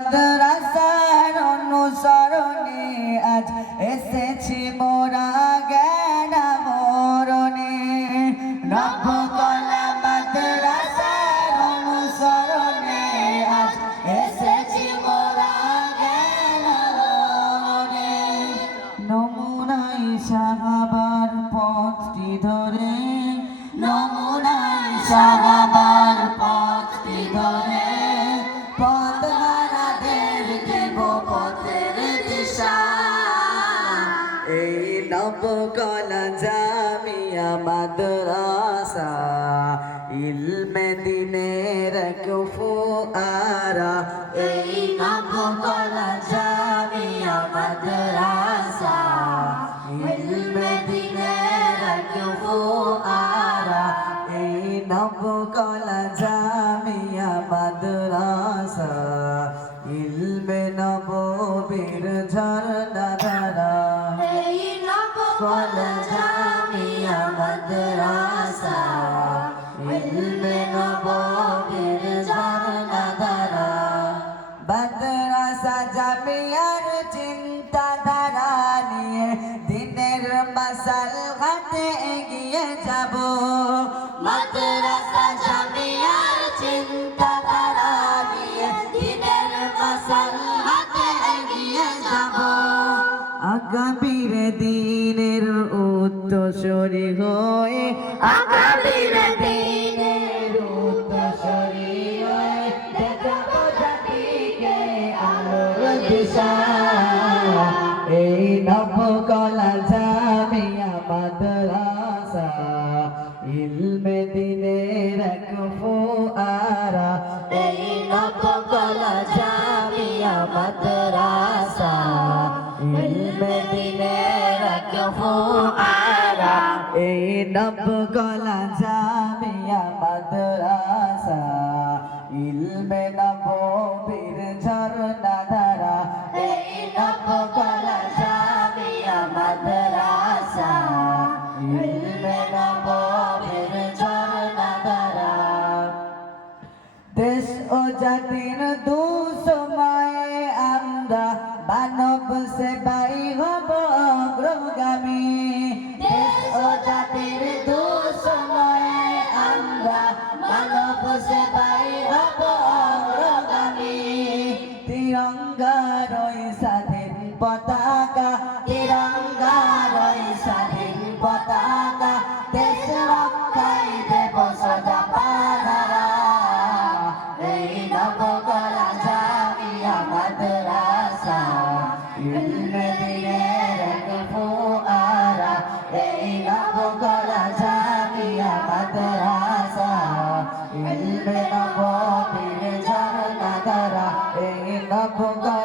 মাদ্রাসার অনুসরণে আজ এসেছি মোরা জ্ঞান মরণে অনুসরণে আজ সাহাবার পথটি ধরে নমুনাই নবকলা জামিয়া মাদ্রাসা ইলমে দিনের কুফু আরা এই নবকলা জামিয়া মাদ্রাসা ইলমে দিনের কুফু আরা এই নবকলা জামিয়া মাদ্রাসা ইলমে নববীর ঝর্ণা নবকল জামিয়া মাদ্রাসা ইলমে নববীর ঝর্ণা ধারা মাদ্রাসা জামিয়ার চিন্তাধারা নিয়ে দিনের মাসাল ঘাটে এগিয়ে যাব মাদ্রাসা জামিয়ার চিন্তাধারা নিয়ে দিনের মাসাল হাতে এগিয়ে যাব আগামীর দিনের উত্তরসরি হয়ে আগামীর দিনের উত্তরসূরি হয়ে দেখাবো জাতিকে আলোর দিশা। এই নবকলা জামিয়া মাদ্রাসা, ইলমে দিনের কুফু আরা এই নবকল জামিয়া মাদ্রাসা এই নবকলা জামিয়া মাদ্রাসা ইলমে নববীর ঝর্ণা ধারা এই নবকল জামিয়া মাদ্রাসা ইলমে নববীর ঝর্ণা ধারা দেশ ও জাতির দুসময়ে আমরা মানব সেবাই হব সেবাই হব অগ্রগামী। তিরঙ্গা রই সাথে পতাকা তিরঙ্গা রই সাথে পতাকা, দেশ রক্ষাই দেব সদা পাহারা। এই নবকলা জামিয়া মাদ্রাসা ইলমে 高高。